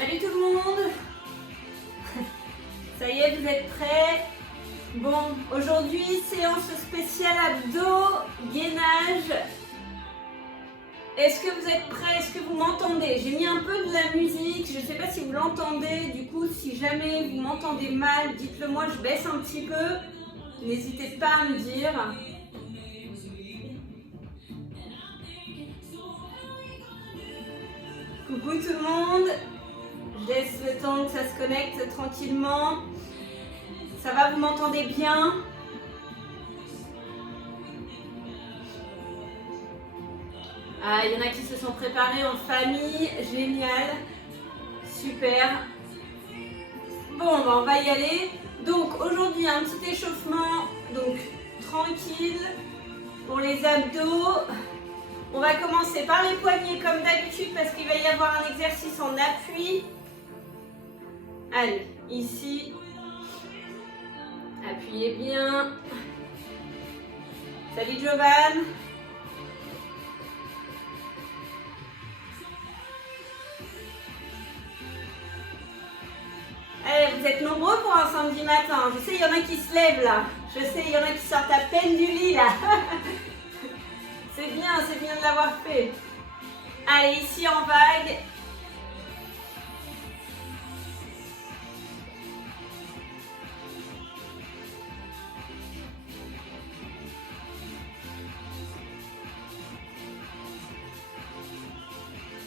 Salut tout le monde. Ça y est, vous êtes prêts? Bon, aujourd'hui, séance spéciale abdos, gainage. Est-ce que vous êtes prêts? Est-ce que vous m'entendez? J'ai mis un peu de la musique, je ne sais pas si vous l'entendez. Du coup, si jamais vous m'entendez mal, dites-le moi, je baisse un petit peu. N'hésitez pas à me dire. Coucou tout le monde. Je laisse le temps que ça se connecte tranquillement. Ça va, vous m'entendez bien? Ah, il y en a qui se sont préparés en famille. Génial. Super. Bon, ben, on va y aller. Donc, aujourd'hui, un petit échauffement. Donc, tranquille. Pour les abdos. On va commencer par les poignets comme d'habitude parce qu'il va y avoir un exercice en appui. Allez, ici. Appuyez bien. Salut Jovan. Allez, vous êtes nombreux pour un samedi matin. Je sais, il y en a qui se lèvent là. Je sais, il y en a qui sortent à peine du lit là. C'est bien de l'avoir fait. Allez, ici en vague.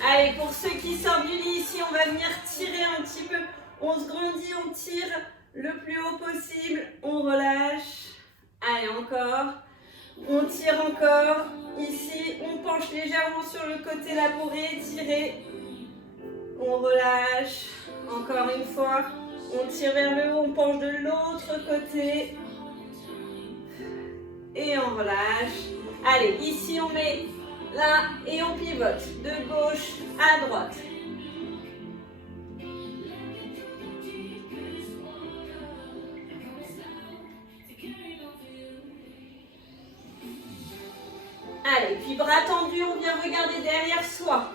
Allez, pour ceux qui sortent du lit ici, on va venir tirer un petit peu. On se grandit, on tire le plus haut possible. On relâche. Allez, encore. On tire encore. Ici, on penche légèrement sur le côté là pour réétirer. On relâche. Encore une fois. On tire vers le haut, on penche de l'autre côté. Et on relâche. Allez, ici on met là et on pivote de gauche à droite. Allez, puis bras tendus, on vient regarder derrière soi.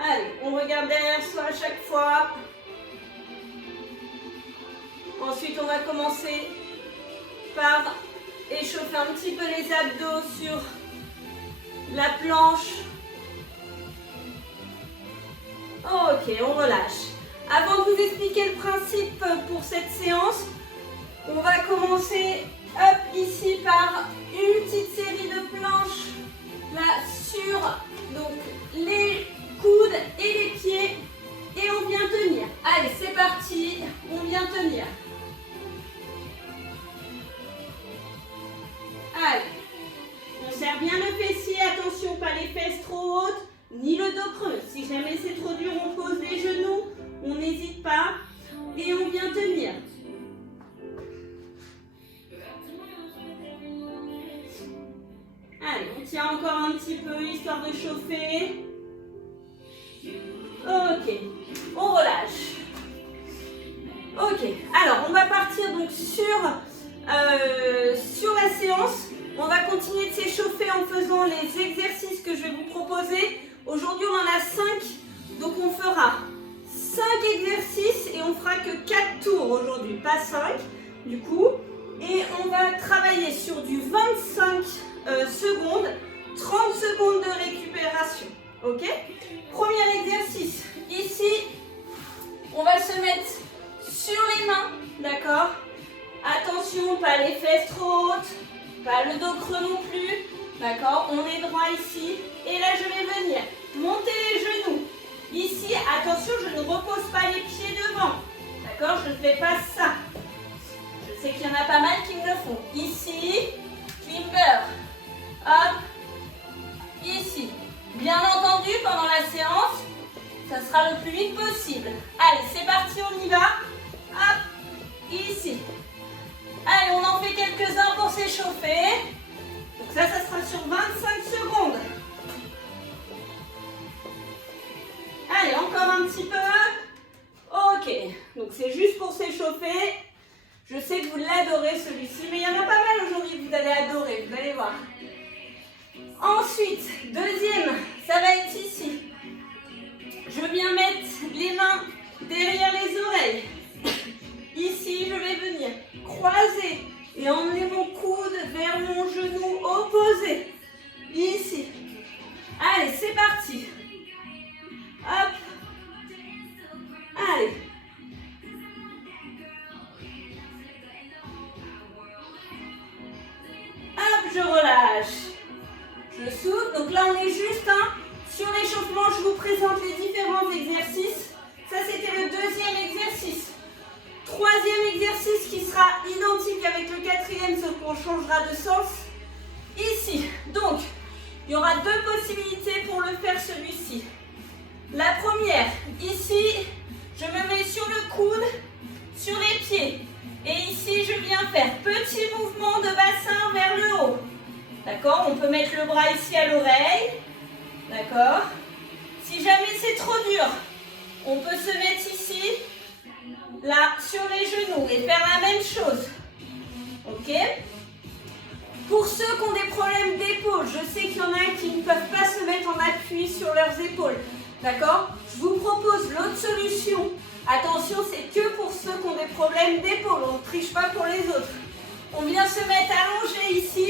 Allez, on regarde derrière soi à chaque fois. Ensuite, on va commencer par échauffer un petit peu les abdos sur la planche. Ok, on relâche. Avant de vous expliquer le principe pour cette séance, on va commencer hop, ici par une petite série de planches là sur donc, les coudes et les pieds et on vient tenir. Allez, c'est parti, on vient tenir. Allez, on serre bien le fessier, attention, pas les fesses trop hautes, ni le dos creux. Si jamais c'est trop dur, on pose les genoux, on n'hésite pas et on vient tenir. Allez, on tient encore un petit peu, histoire de chauffer. Ok, on relâche. Ok, alors on va partir donc sur la séance. On va continuer de s'échauffer en faisant les exercices que je vais vous proposer. Aujourd'hui, on en a 5, donc on fera 5 exercices et on fera que 4 tours aujourd'hui, pas 5 du coup. Et on va travailler sur du 25 secondes, 30 secondes de récupération. Ok? Premier exercice. Ici, on va se mettre sur les mains, d'accord? Attention, pas les fesses trop hautes, pas le dos creux non plus, d'accord? On est droit ici. Et là, je vais venir monter les genoux. Ici, attention, je ne repose pas les pieds devant, d'accord? Je ne fais pas ça. Je sais qu'il y en a pas mal qui me le font. Ici, climber. Hop, ici. Bien entendu, pendant la séance, ça sera le plus vite possible. Allez, c'est parti, on y va. Hop, ici. Allez, on en fait quelques-uns pour s'échauffer. Donc ça sera sur 25 secondes. Allez, encore un petit peu. Ok, donc c'est juste pour s'échauffer. Je sais que vous l'adorez celui-ci, mais il y en a pas mal aujourd'hui que vous allez adorer, vous allez voir. Ensuite, deuxième, ça va être ici. Je viens mettre les mains c'est parti. Hop. Allez. Hop, je relâche. Je souffle. Donc là, on est juste sur l'échauffement. Je vous présente les différents exercices. Ça, c'était le deuxième exercice. Troisième exercice qui sera identique avec le quatrième, sauf qu'on changera de sens. Ici. Donc, il y aura deux possibilités pour le faire celui-ci. La première, ici, je me mets sur le coude, sur les pieds. Et ici, je viens faire petit mouvement de bassin vers le haut. D'accord? On peut mettre le bras ici à l'oreille. D'accord? Si jamais c'est trop dur, on peut se mettre ici, là, sur les genoux et faire la même chose. Ok? Pour ceux qui ont des problèmes d'épaule, je sais qu'il y en a qui ne peuvent pas se mettre en appui sur leurs épaules. D'accord? Je vous propose l'autre solution. Attention, c'est que pour ceux qui ont des problèmes d'épaule. On ne triche pas pour les autres. On vient se mettre allongé ici.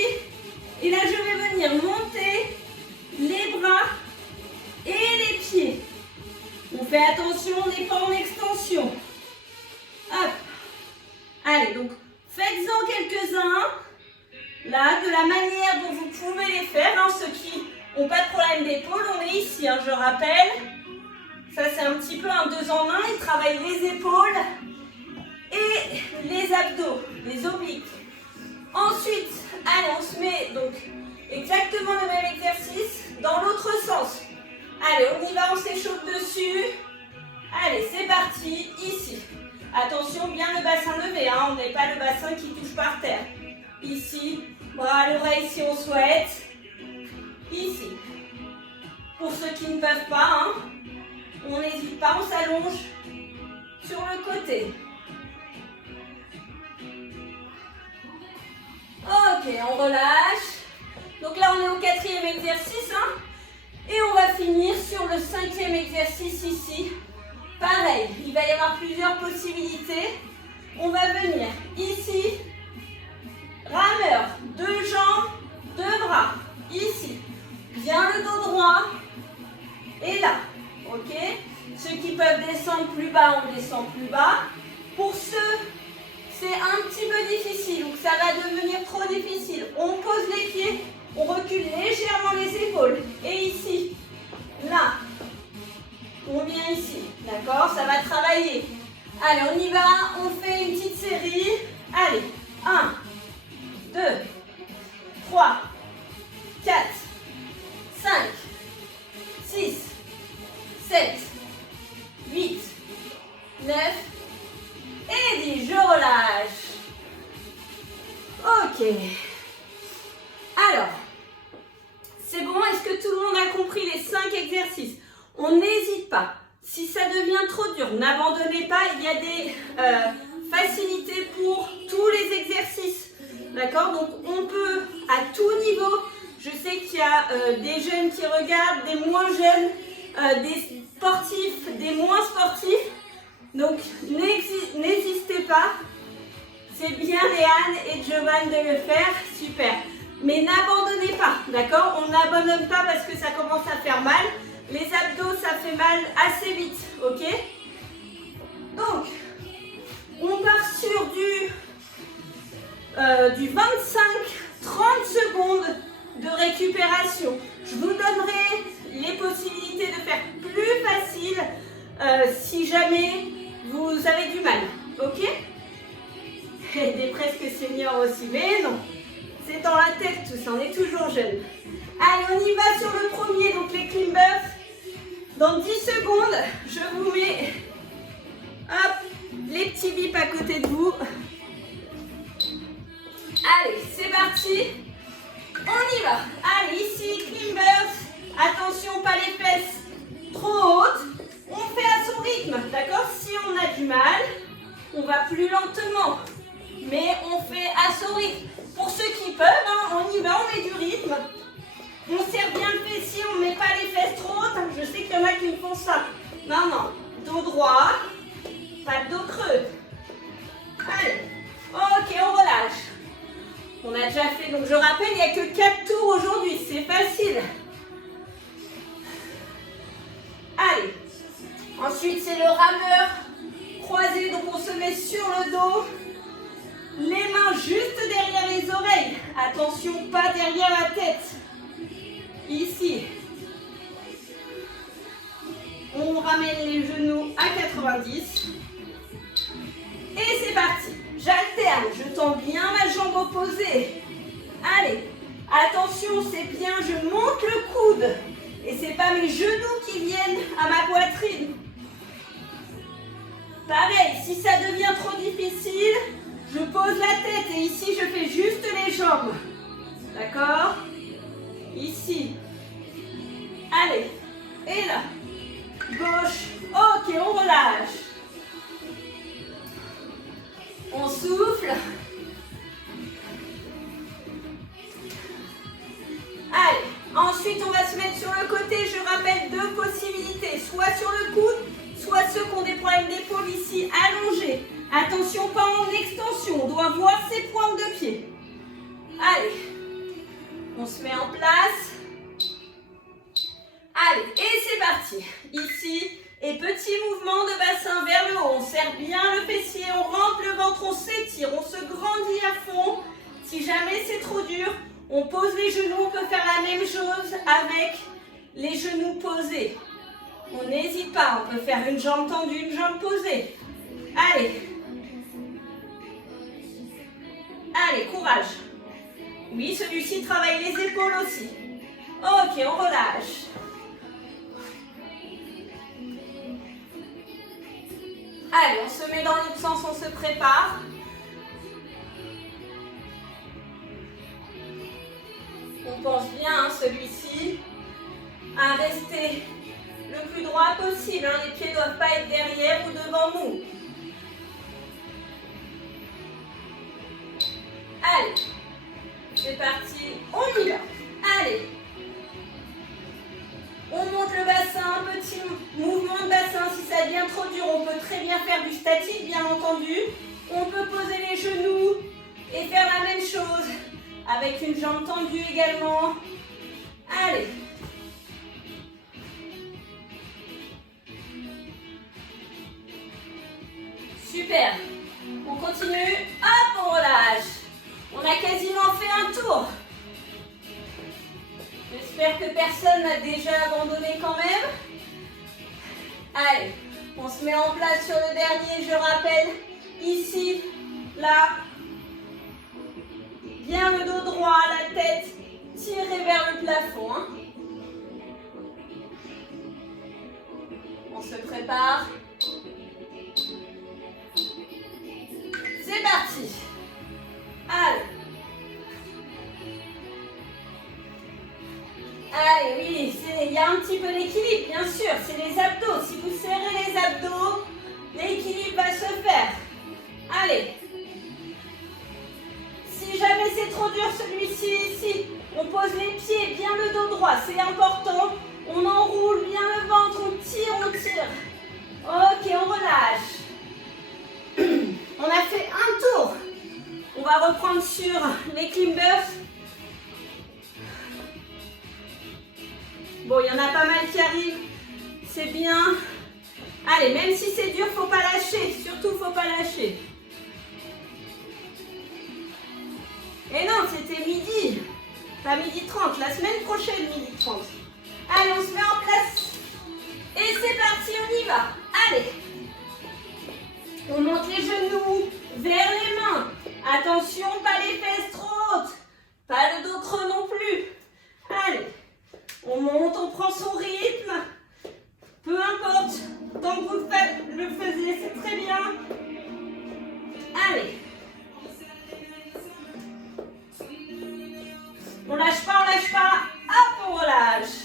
Et là, je vais venir monter les bras et les pieds. On fait attention, on n'est pas en extension. Hop. Allez, donc, faites-en quelques-uns. Là, de la manière dont vous pouvez les faire. Ceux qui n'ont pas de problème d'épaule, on est ici, je rappelle. Ça, c'est un petit peu un 2 en 1. Il travaille les épaules et les abdos, les obliques. Ensuite, allez, on se met donc exactement le même exercice dans l'autre sens. Allez, on y va, on s'échauffe dessus. Allez, c'est parti, ici. Attention, bien le bassin levé, on n'est pas le bassin qui touche par terre. Ici, bras à l'oreille si on souhaite. Ici. Pour ceux qui ne peuvent pas, on n'hésite pas, on s'allonge sur le côté. Ok, on relâche. Donc là, on est au quatrième exercice. Et on va finir sur le cinquième exercice ici. Pareil, il va y avoir plusieurs possibilités. On va venir ici. Rameur, 2 jambes, 2 bras. Ici. Bien le dos droit. Et là. Ok? Ceux qui peuvent descendre plus bas, on descend plus bas. Pour ceux, c'est un petit peu difficile, donc ça va devenir trop difficile. On pose les pieds, on recule légèrement les épaules. Et ici, là, on vient ici. D'accord? Ça va travailler. Allez, on y va. On fait une petite série. Allez, 1, 2, 3, 4, 5, 6, 7, 8, 9 et 10. Je relâche. Ok. Alors, c'est bon? Est-ce que tout le monde a compris les 5 exercices? On n'hésite pas. Si ça devient trop dur, n'abandonnez pas. Il y a des facilités pour tous les exercices. D'accord? Donc, on peut, à tout niveau, je sais qu'il y a des jeunes qui regardent, des moins jeunes, des sportifs, des moins sportifs. Donc, n'hésitez pas. C'est bien Léane et Giovanni de le faire. Super. Mais n'abandonnez pas. D'accord? On n'abandonne pas parce que ça commence à faire mal. Les abdos, ça fait mal assez vite. Ok? Donc, on part sur du 25-30 secondes de récupération. Je vous donnerai les possibilités de faire plus facile si jamais vous avez du mal. Ok? Et des presque seniors aussi. Mais non, c'est dans la tête tout ça, on est toujours jeune. Allez, on y va sur le premier, donc les climbers. Dans 10 secondes, je vous mets hop, les petits bips à côté de vous. Allez, c'est parti. On y va. Allez, ici, climbers. Attention, pas les fesses trop hautes. On fait à son rythme, d'accord? Si on a du mal, on va plus lentement. Mais on fait à son rythme. Pour ceux qui peuvent, on y va, on met du rythme. On serre bien le fessier, on ne met pas les fesses trop hautes. Je sais qu'il y en a qui me font ça. Non, non. Dos droit, pas de dos creux. Allez. Ok, on relâche. On a déjà fait, donc je rappelle, il n'y a que 4 tours aujourd'hui. C'est facile. Ensuite, c'est le rameur croisé, donc on se met sur le dos. Les mains juste derrière les oreilles. Attention, pas derrière la tête. Ici. On ramène les genoux à 90. Et c'est parti. J'alterne, je tends bien ma jambe opposée. Allez, attention, c'est bien, je monte le coude. Et ce n'est pas mes genoux qui viennent à ma poitrine. Pareil, si ça devient trop difficile, je pose la tête et ici je fais juste les jambes. D'accord? Ici. Allez. Et là. Gauche. Ok, on relâche. On souffle. Allez. Ensuite, on va se mettre sur le côté. Je rappelle deux possibilités. Soit sur le coude, soit ceux qui ont des problèmes d'épaule ici, allongés. Attention, pas en extension. On doit voir ses pointes de pied. Allez. On se met en place. Allez, et c'est parti. Ici, et petit mouvement de bassin vers le haut. On serre bien le fessier, on rentre le ventre, on s'étire, on se grandit à fond. Si jamais c'est trop dur, on pose les genoux. On peut faire la même chose avec les genoux posés. On n'hésite pas, on peut faire une jambe tendue, une jambe posée. Allez. Allez, courage. Oui, celui-ci travaille les épaules aussi. Ok, on relâche. Allez, on se met dans l'autre sens, on se prépare. On pense bien, celui-ci, à rester le plus droit possible. Les pieds ne doivent pas être derrière ou devant nous. Allez, c'est parti, on y va. Allez. On monte le bassin, petit mouvement de bassin. Si ça devient trop dur, on peut très bien faire du statique, bien entendu. On peut poser les genoux et faire la même chose avec une jambe tendue également. Allez. Super. On continue. Hop, on relâche. On a quasiment fait un tour. J'espère que personne n'a déjà abandonné quand même. Allez, on se met en place sur le dernier, je rappelle, ici, là. Bien le dos droit, la tête tirée vers le plafond. On se prépare. C'est parti. Allez. Allez, oui, il y a un petit peu d'équilibre, bien sûr. C'est les abdos. Si vous serrez les abdos, l'équilibre va se faire. Allez. Si jamais c'est trop dur, celui-ci, ici, on pose les pieds, bien le dos droit. C'est important. On enroule bien le ventre, on tire, on tire. Ok, on relâche. On a fait un tour. On va reprendre sur les climbers. Bon, il y en a pas mal qui arrivent. C'est bien. Allez, même si c'est dur, faut pas lâcher. Surtout, faut pas lâcher. Et non, c'était midi. Pas midi 30. La semaine prochaine, midi 30. Allez, on se met en place. Et c'est parti, on y va. Allez. On monte les genoux vers les mains. Attention, pas les fesses trop hautes. Pas le dos creux non plus. Allez. On monte, on prend son rythme. Peu importe. Tant que vous le faisiez, c'est très bien. Allez. On lâche pas, on lâche pas. Hop, on relâche.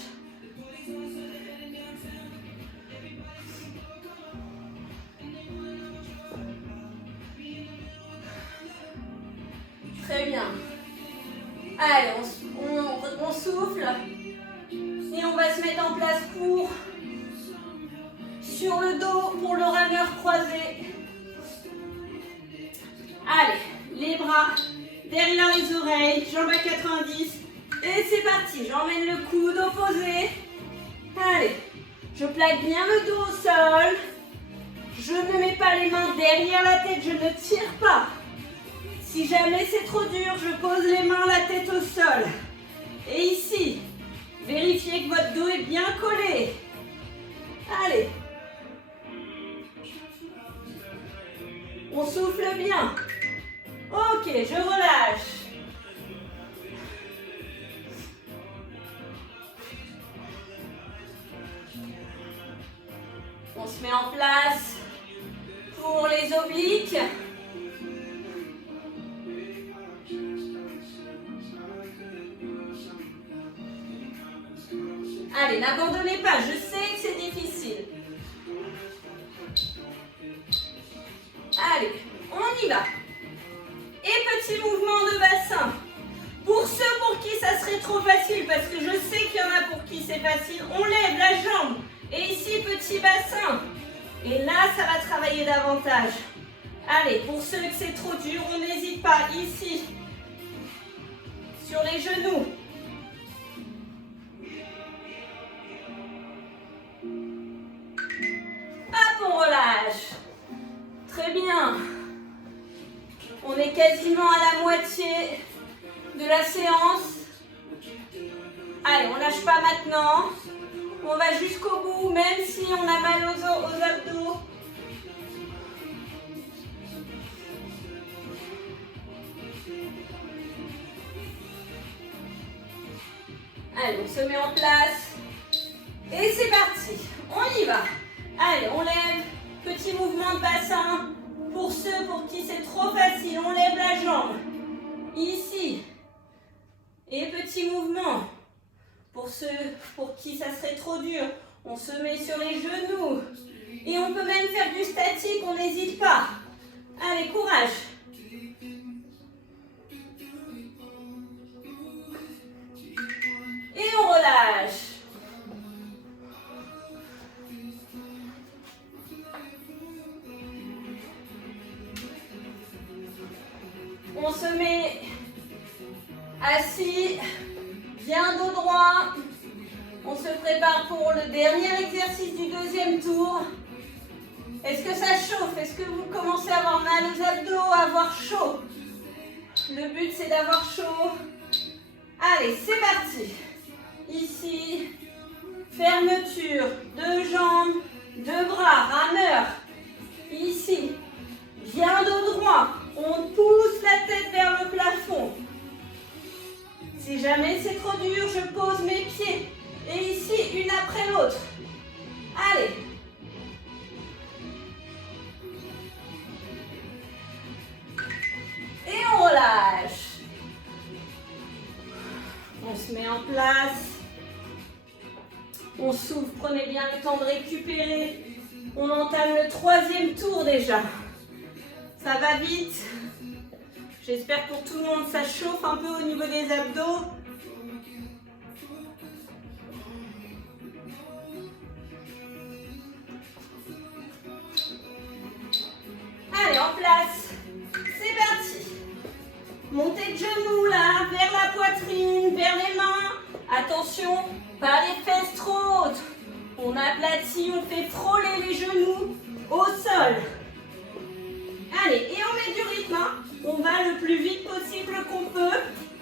Très bien. Allez, on souffle. Et on va se mettre en place pour sur le dos pour le rameur croisé. Allez, les bras derrière les oreilles, jambes à 90. Et c'est parti, j'emmène le coude opposé. Allez, Je plaque bien le dos au sol. Je ne mets pas les mains derrière la tête, je ne tire pas. Si jamais c'est trop dur, je pose les mains, la tête au sol. Et ici, vérifiez que votre dos est bien collé. Allez. On souffle bien. Ok, je relâche. On se met en place pour les obliques. Allez, n'abandonnez pas, je sais que c'est difficile. Allez, on y va. Et petit mouvement de bassin. Pour ceux pour qui ça serait trop facile, parce que je sais qu'il y en a pour qui c'est facile, on lève la jambe. Et ici, petit bassin. Et là, ça va travailler davantage. Allez, pour ceux que c'est trop dur, on n'hésite pas. Ici, sur les genoux. Hop, on relâche. Très bien. On est quasiment à la moitié de la séance. Allez, on lâche pas maintenant. On va jusqu'au bout, même si on a mal aux abdos. Allez, on se met en place. Et c'est parti. On y va. Allez, on lève. Petit mouvement de bassin. Pour ceux pour qui c'est trop facile, on lève la jambe. Ici. Et petit mouvement. Pour ceux pour qui ça serait trop dur, on se met sur les genoux. Et on peut même faire du statique, on n'hésite pas. Allez, courage. Et on relâche. On se met assis, bien dos droit. On se prépare pour le dernier exercice du deuxième tour. Est-ce que ça chauffe? Est-ce que vous commencez à avoir mal aux abdos, à avoir chaud? Le but, c'est d'avoir chaud. Allez, c'est parti. Ici, fermeture, deux jambes, deux bras, rameur. Ici, bien dos droit. On pousse la tête vers le plafond. Si jamais c'est trop dur, je pose mes pieds. Et ici, une après l'autre. Allez. Et on relâche. On se met en place. On souffle, prenez bien le temps de récupérer. On entame le troisième tour déjà. Ça va vite. J'espère pour tout le monde, ça chauffe un peu au niveau des abdos. Allez, en place. C'est parti. Montez de genoux là, vers la poitrine, vers les mains. Attention, pas les fesses trop hautes. On aplatit, on fait frôler les genoux au sol. Allez, et on met du rythme. On va le plus vite possible qu'on peut.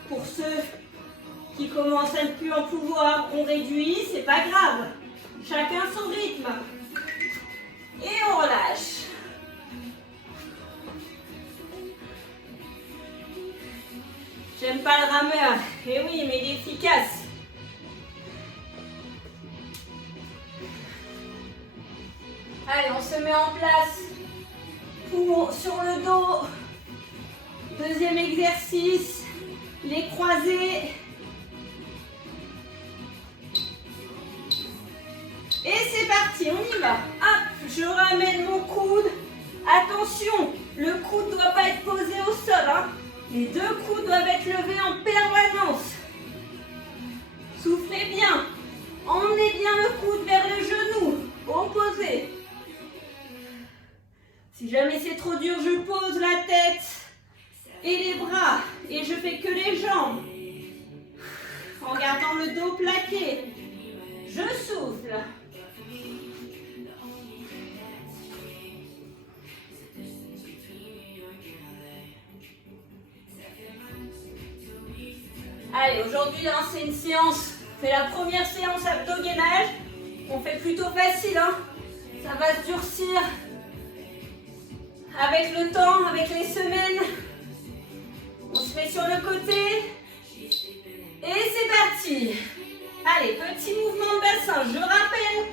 Pour ceux qui commencent à ne plus en pouvoir, on réduit, c'est pas grave. Chacun son rythme. Et on relâche. J'aime pas le rameur. Eh oui, mais il est efficace. Allez, on se met en place sur le dos. Deuxième exercice, les croisés. Et c'est parti, on y va. Hop, je ramène mon coude. Attention, le coude ne doit pas être posé au sol. Hein. Les deux coudes doivent être levés en permanence. Soufflez bien. Emmenez bien le coude vers le genou. Opposé. Si jamais c'est trop dur, je pose la tête et les bras. Et je fais que les jambes. En gardant le dos plaqué. Je souffle. Allez, aujourd'hui, hein, c'est une séance, c'est la première séance abdo-gainage. On fait plutôt facile, hein. Ça va se durcir avec le temps, avec les semaines. On se met sur le côté. Et c'est parti. Allez, petit mouvement de bassin. Je rappelle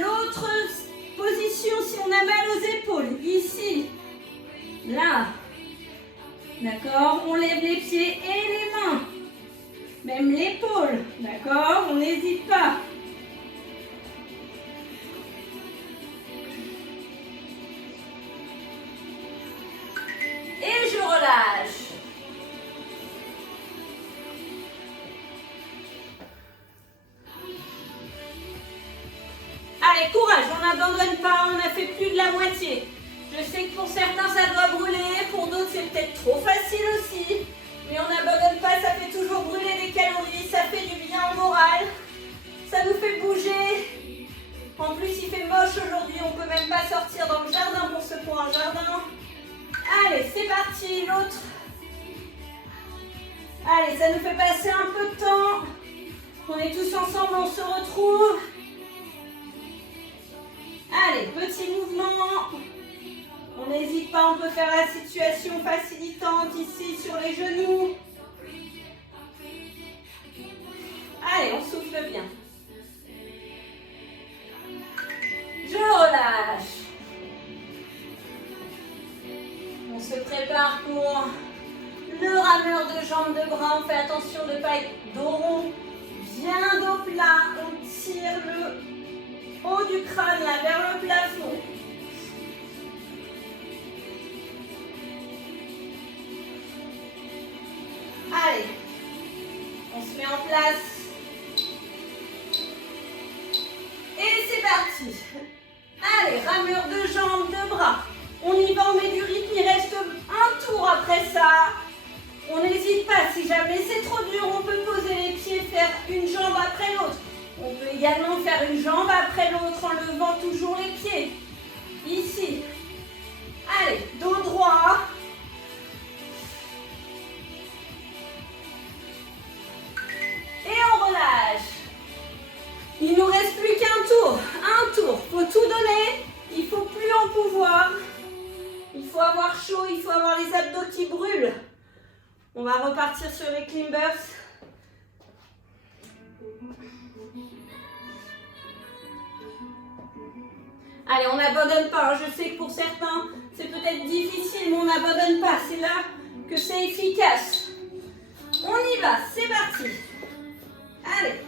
l'autre position si on a mal aux épaules. Ici, là. D'accord? On lève les pieds et les mains. Même l'épaule. D'accord? On n'hésite pas. Et je relâche. Allez, courage, on n'abandonne pas, on a fait plus de la moitié. Je sais que pour certains ça doit brûler, pour d'autres c'est peut-être trop facile aussi. Mais on n'abandonne pas, ça fait toujours brûler des calories, ça fait du bien au moral. Ça nous fait bouger. En plus il fait moche aujourd'hui, on ne peut même pas sortir dans le jardin pour se prendre un jardin. Allez, c'est parti, l'autre. Allez, ça nous fait passer un peu de temps. On est tous ensemble, on se retrouve. Allez, petit mouvement. On n'hésite pas, on peut faire la situation facilitante ici sur les genoux. Allez, on souffle bien. Je relâche. On se prépare pour le rameur de jambes, de bras. On fait attention de ne pas être dos rond, bien dos plat. On tire le haut du crâne là, vers le plafond. Allez, on se met en place. Et c'est parti. Allez, rameur de jambes, de bras. On y va, on met du rythme, il reste un tour après ça. On n'hésite pas, si jamais c'est trop dur, on peut poser les pieds, faire une jambe après l'autre. On peut également faire une jambe après l'autre en levant toujours les pieds. Ici. Allez, dos droit. Et on relâche. Il nous reste plus qu'un tour. Un tour. Il faut tout donner. Il ne faut plus en pouvoir. Il faut avoir chaud. Il faut avoir les abdos qui brûlent. On va repartir sur les climbers. Allez, on n'abandonne pas. Je sais que pour certains, c'est peut-être difficile, mais on n'abandonne pas. C'est là que c'est efficace. On y va. C'est parti. Allez.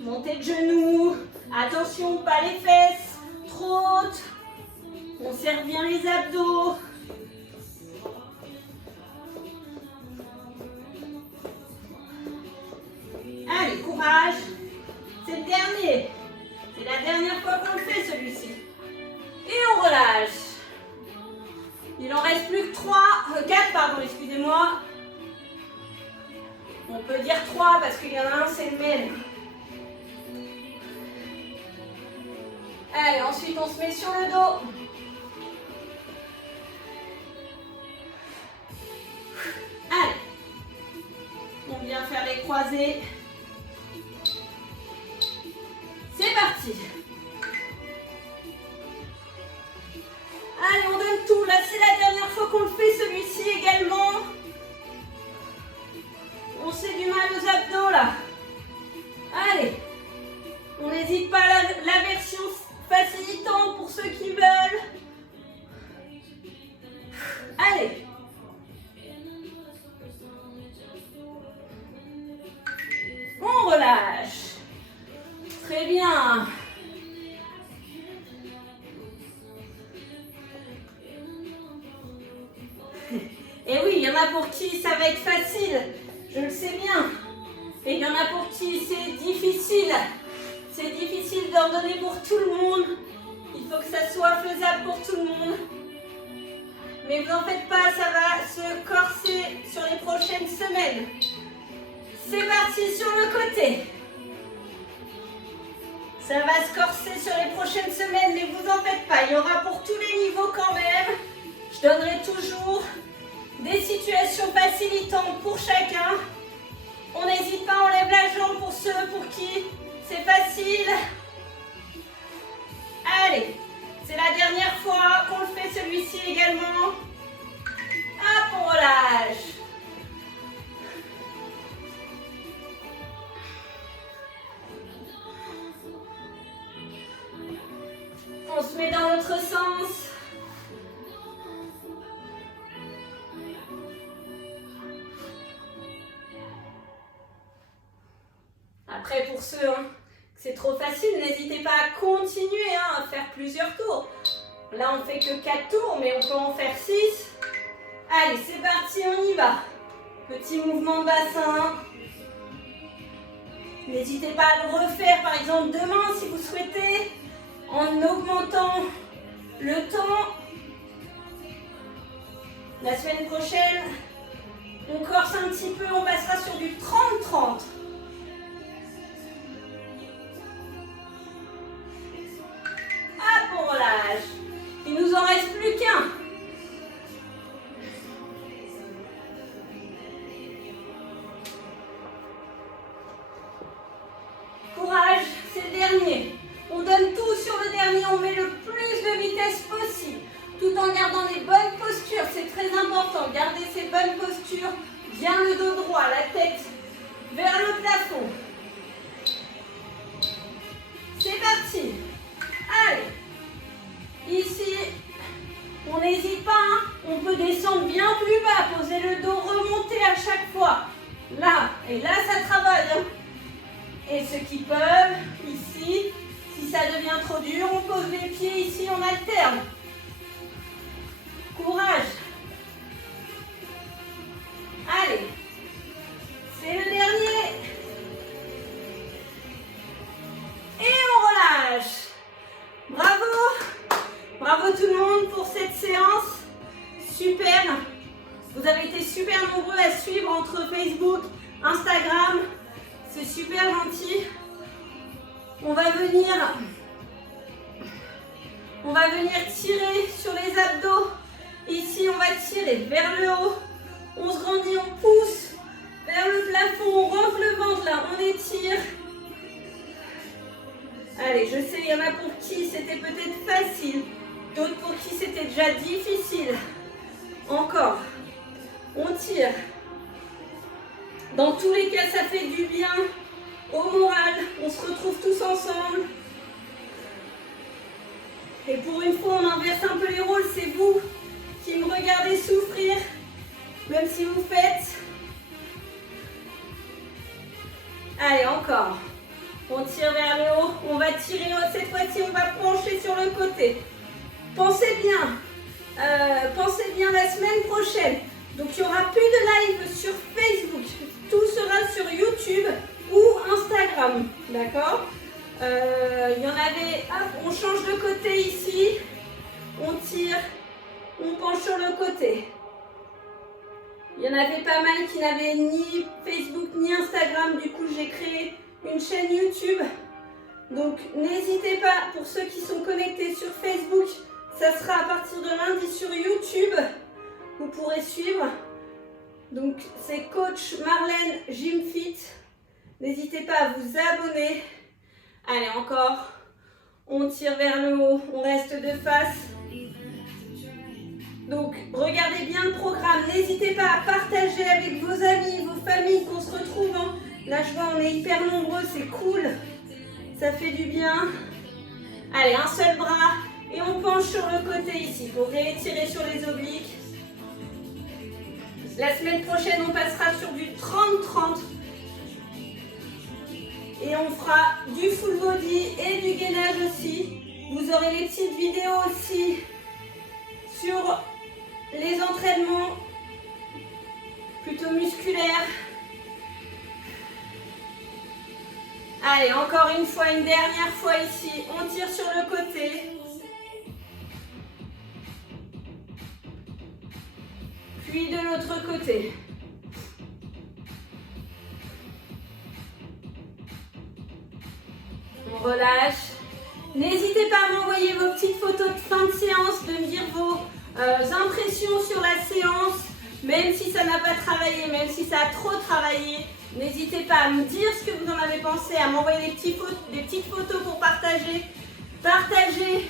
Montée de genoux. Attention, pas les fesses trop hautes. On serre bien les abdos. Allez, courage. C'est le dernier. C'est la dernière fois qu'on le fait celui-ci. Et on relâche. Il en reste plus que 4, pardon, excusez-moi. On peut dire 3 parce qu'il y en a un, c'est le même. Allez, ensuite on se met sur le dos. Allez. On vient faire les croisés. C'est parti. Allez, on donne tout. Là, c'est la dernière fois qu'on le fait, celui-ci également. On s'est du mal aux abdos, là. Allez. On n'hésite pas à la version facilitante pour ceux qui veulent. Allez. On relâche. Très bien. Et oui, il y en a pour qui ça va être facile, je le sais bien. Et il y en a pour qui c'est difficile. C'est difficile d'en donner pour tout le monde. Il faut que ça soit faisable pour tout le monde. Mais vous n'en faites pas, ça va se corser sur les prochaines semaines. C'est parti sur le côté. Ça va se corser sur les prochaines semaines, mais vous en faites pas. Il y aura pour tous les niveaux quand même. Je donnerai toujours des situations facilitantes pour chacun. On n'hésite pas, on lève la jambe pour ceux pour qui c'est facile. Allez, c'est la dernière fois qu'on le fait celui-ci également. Hop, on relâche. On se met dans l'autre sens. Après, pour ceux que c'est trop facile, n'hésitez pas à continuer à faire plusieurs tours. Là, on ne fait que 4 tours, mais on peut en faire 6. Allez, c'est parti, on y va. Petit mouvement de bassin. N'hésitez pas à le refaire, par exemple, demain, si vous souhaitez, en augmentant le temps. La semaine prochaine, on corse un petit peu, on passera sur du 30-30. Hop, on relâche. Il nous en reste plus qu'un. Courage, c'est le dernier. On donne tout sur le dernier, on met le plus de vitesse possible, tout en gardant les bonnes postures. C'est très important, gardez ces bonnes postures, bien le dos droit, la tête vers le plafond. C'est parti. Allez. Ici, on n'hésite pas, on peut descendre bien plus bas, poser le dos, remonter à chaque fois. Là, et là, ça travaille. Et ceux qui peuvent, ici, si ça devient trop dur, on pose les pieds ici, on alterne. Courage. Allez. C'est le dernier. Et on relâche. Bravo. Bravo tout le monde pour cette séance. Super. Vous avez été super nombreux à suivre entre Facebook, Instagram. C'est super gentil. On va venir tirer sur les abdos. Ici, on va tirer vers le haut. On se grandit, on pousse vers le plafond. On rentre le ventre là, on étire. Allez, je sais, il y en a pour qui c'était peut-être facile. D'autres pour qui c'était déjà difficile. Encore. On tire. Dans tous les cas, ça fait du bien au moral. On se retrouve tous ensemble. Et pour une fois, on inverse un peu les rôles. C'est vous qui me regardez souffrir, même si vous faites. Allez, encore. On tire vers le haut. On va tirer. Cette fois-ci, on va pencher sur le côté. Pensez bien la semaine prochaine. Donc, il n'y aura plus de live sur Facebook. Tout sera sur YouTube ou Instagram. D'accord ? Il y en avait, hop, on change de côté ici. On tire, on penche sur le côté. Il y en avait pas mal qui n'avaient ni Facebook ni Instagram. Du coup, j'ai créé une chaîne YouTube. Donc, n'hésitez pas, pour ceux qui sont connectés sur Facebook, ça sera à partir de lundi sur YouTube. Vous pourrez suivre. Donc, c'est Coach Marlène Gymfit. N'hésitez pas à vous abonner. Allez, encore. On tire vers le haut. On reste de face. Donc, regardez bien le programme. N'hésitez pas à partager avec vos amis, vos familles, qu'on se retrouve. Là, je vois, on est hyper nombreux. C'est cool. Ça fait du bien. Allez, un seul bras. Et on penche sur le côté ici pour réétirer sur les obliques. La semaine prochaine, on passera sur du 30-30. Et on fera du full body et du gainage aussi. Vous aurez les petites vidéos aussi sur les entraînements plutôt musculaires. Allez, encore une fois, une dernière fois ici. On tire sur le côté. Puis de l'autre côté. On relâche. N'hésitez pas à m'envoyer vos petites photos de fin de séance, de me dire impressions sur la séance, même si ça n'a pas travaillé, même si ça a trop travaillé. N'hésitez pas à me dire ce que vous en avez pensé, à m'envoyer des petites photos pour partager. Partagez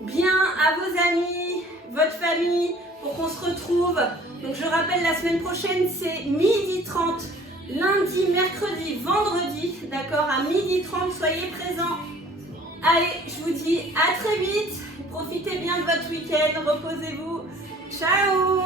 bien à vos amis, votre famille, pour qu'on se retrouve. Donc je rappelle, la semaine prochaine, c'est 12h30, lundi, mercredi, vendredi, d'accord, à 12h30, soyez présents. Allez, je vous dis à très vite, profitez bien de votre week-end, reposez-vous. Ciao!